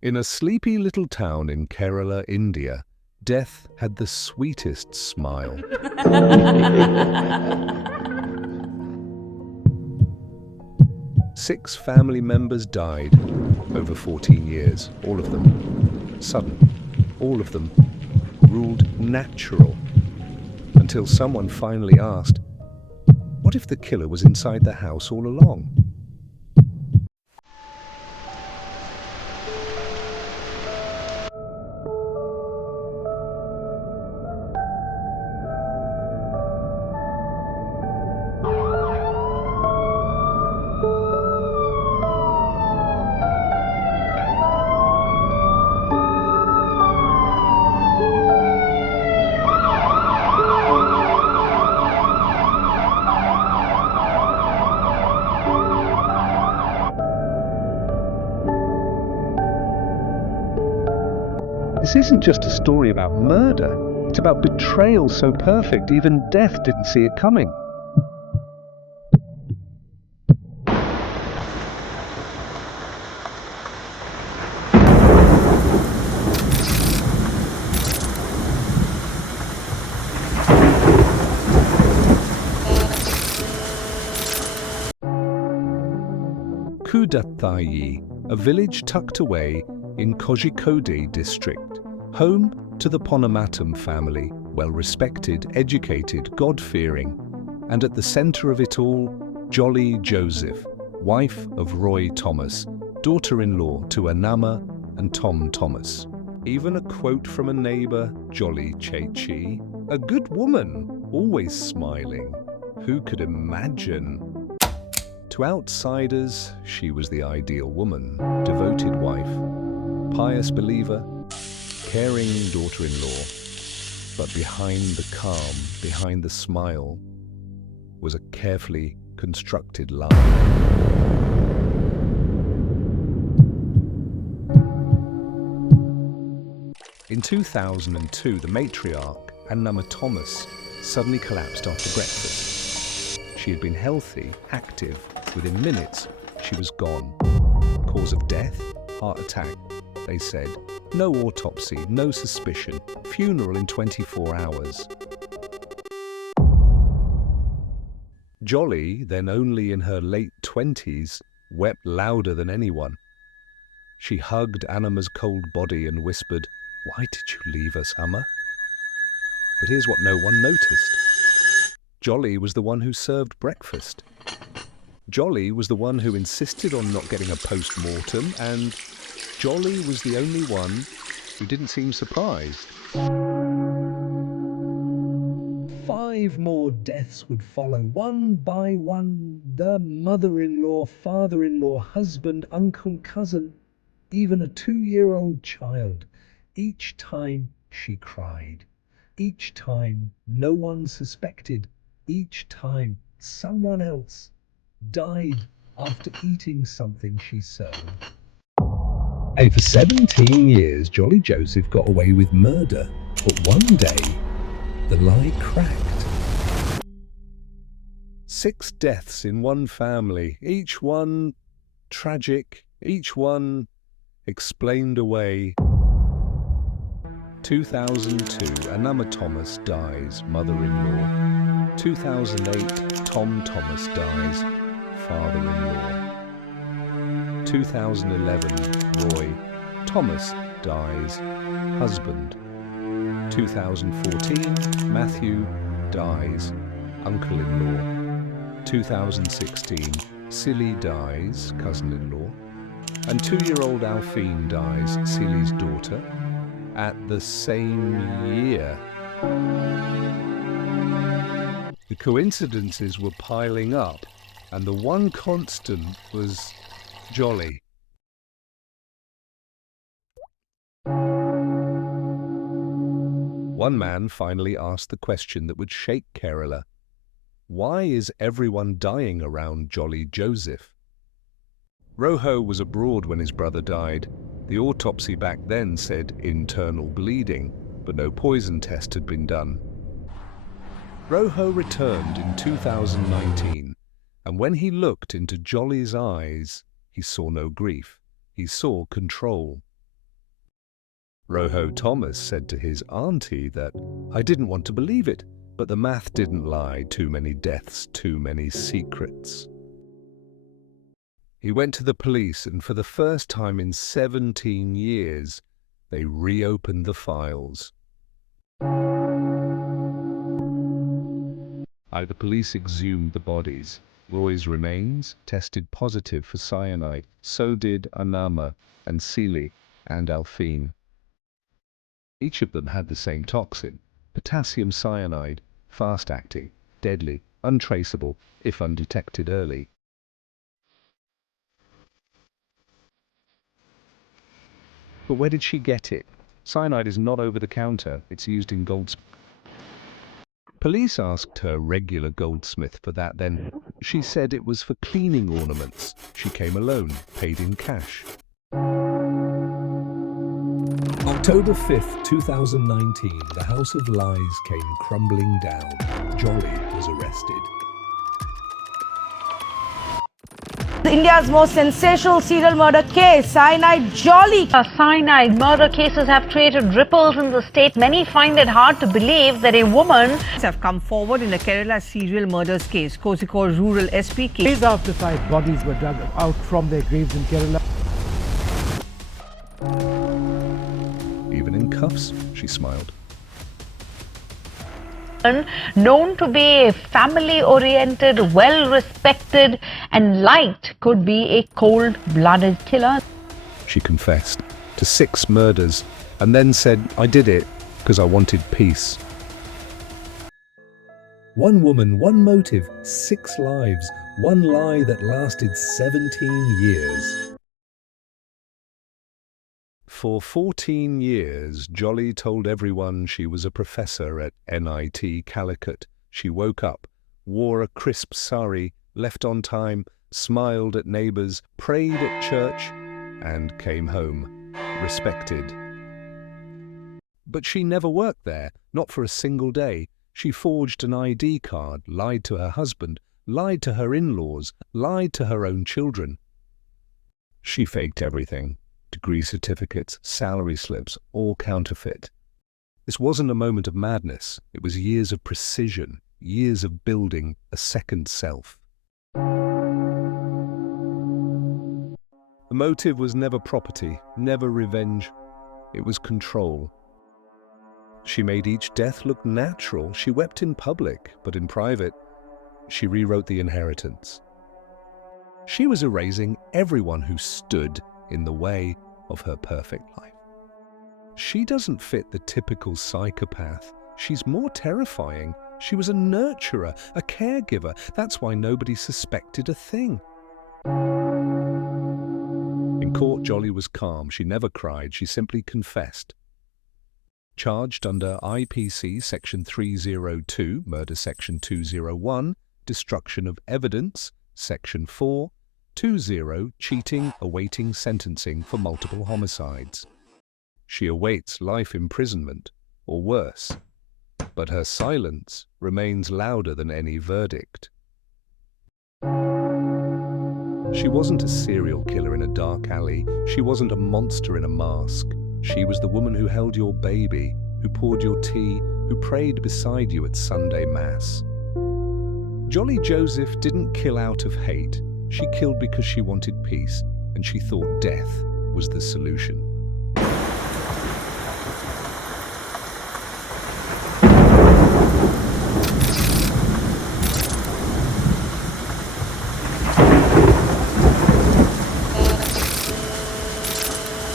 In a sleepy little town in Kerala, India, death had the sweetest smile. 6 family members died over 14 years, all of them sudden, all of them ruled natural, until someone finally asked, what if the killer was inside the house all along? This isn't just a story about murder. It's about betrayal so perfect, even death didn't see it coming. Kudathayi, a village tucked away in Kozhikode district, home to the Ponomatum family, well-respected, educated, God-fearing, and at the center of it all, Jolly Joseph, wife of Roy Thomas, daughter-in-law to Anama and Tom Thomas. Even a quote from a neighbor, Jolly Chechi, a good woman, always smiling. Who could imagine? To outsiders, she was the ideal woman, devoted wife, pious believer, caring daughter-in-law. But behind the calm, behind the smile, was a carefully constructed lie. In 2002, the matriarch, Annama Thomas, suddenly collapsed after breakfast. She had been healthy, active. Within minutes, she was gone. Cause of death? Heart attack, they said. No autopsy, no suspicion. Funeral in 24 hours. Jolly, then only in her late 20s, wept louder than anyone. She hugged Annama's cold body and whispered, "Why did you leave us, Amma?" But here's what no one noticed. Jolly was the one who served breakfast. Jolly was the one who insisted on not getting a post-mortem, and Jolly was the only one who didn't seem surprised. 5 more deaths would follow, one by one. The mother-in-law, father-in-law, husband, uncle, cousin, even a 2-year-old child. Each time she cried. Each time no one suspected. Each time someone else died after eating something she served. And for 17 years, Jolly Joseph got away with murder. But one day, the lie cracked. 6 deaths in one family, each one tragic, each one explained away. 2002, Annama Thomas dies, mother-in-law. 2008, Tom Thomas dies, father-in-law. 2011, Roy Thomas dies, husband. 2014, Matthew dies, uncle-in-law. 2016, Silly dies, cousin-in-law. And 2-year-old Alphine dies, Silly's daughter, at the same year. The coincidences were piling up, and the one constant was Jolly. One man finally asked the question that would shake Kerala. Why is everyone dying around Jolly Joseph? Roho was abroad when his brother died. The autopsy back then said internal bleeding, but no poison test had been done. Roho returned in 2019, and when he looked into Jolly's eyes, he saw no grief. He saw control. Roho Thomas said to his auntie that, "I didn't want to believe it, but the math didn't lie. Too many deaths, too many secrets." He went to the police, and for the first time in 17 years, they reopened the files. The police exhumed the bodies. Roy's remains tested positive for cyanide. So did Anama and Seeley and Alphine. Each of them had the same toxin, potassium cyanide, fast-acting, deadly, untraceable if undetected early. But where did she get it? Cyanide is not over the counter. It's used in goldsmiths. Police asked her regular goldsmith for that then. She said it was for cleaning ornaments. She came alone, paid in cash. October 5th, 2019, the House of Lies came crumbling down. Jolly was arrested. India's most sensational serial murder case, Cyanide Jolly. Cyanide murder cases have created ripples in the state. Many find it hard to believe that a woman have come forward in the Kerala serial murders case. Kozhikode rural SP case. Days after 5 bodies were dug out from their graves in Kerala. Even in cuffs, she smiled. known to be a family-oriented, well-respected and liked could be a cold-blooded killer. She confessed to 6 murders and then said, "I did it because I wanted peace." One woman, one motive, 6 lives, one lie that lasted 17 years. For 14 years, Jolly told everyone she was a professor at NIT Calicut. She woke up, wore a crisp sari, left on time, smiled at neighbours, prayed at church, and came home, respected. But she never worked there, not for a single day. She forged an ID card, lied to her husband, lied to her in-laws, lied to her own children. She faked everything. Degree certificates, salary slips, all counterfeit. This wasn't a moment of madness. It was years of precision, years of building a second self. The motive was never property, never revenge. It was control. She made each death look natural. She wept in public, but in private, she rewrote the inheritance. She was erasing everyone who stood in the way of her perfect life. She doesn't fit the typical psychopath. She's more terrifying. She was a nurturer, a caregiver. That's why nobody suspected a thing. In court, Jolly was calm. She never cried. She simply confessed. Charged under IPC Section 302, Murder Section 201, Destruction of Evidence, Section 420, cheating, awaiting sentencing for multiple homicides. She awaits life imprisonment, or worse, but her silence remains louder than any verdict. She wasn't a serial killer in a dark alley. She wasn't a monster in a mask. She was the woman who held your baby, who poured your tea, who prayed beside you at Sunday Mass. Jolly Joseph didn't kill out of hate. She killed because she wanted peace, and she thought death was the solution.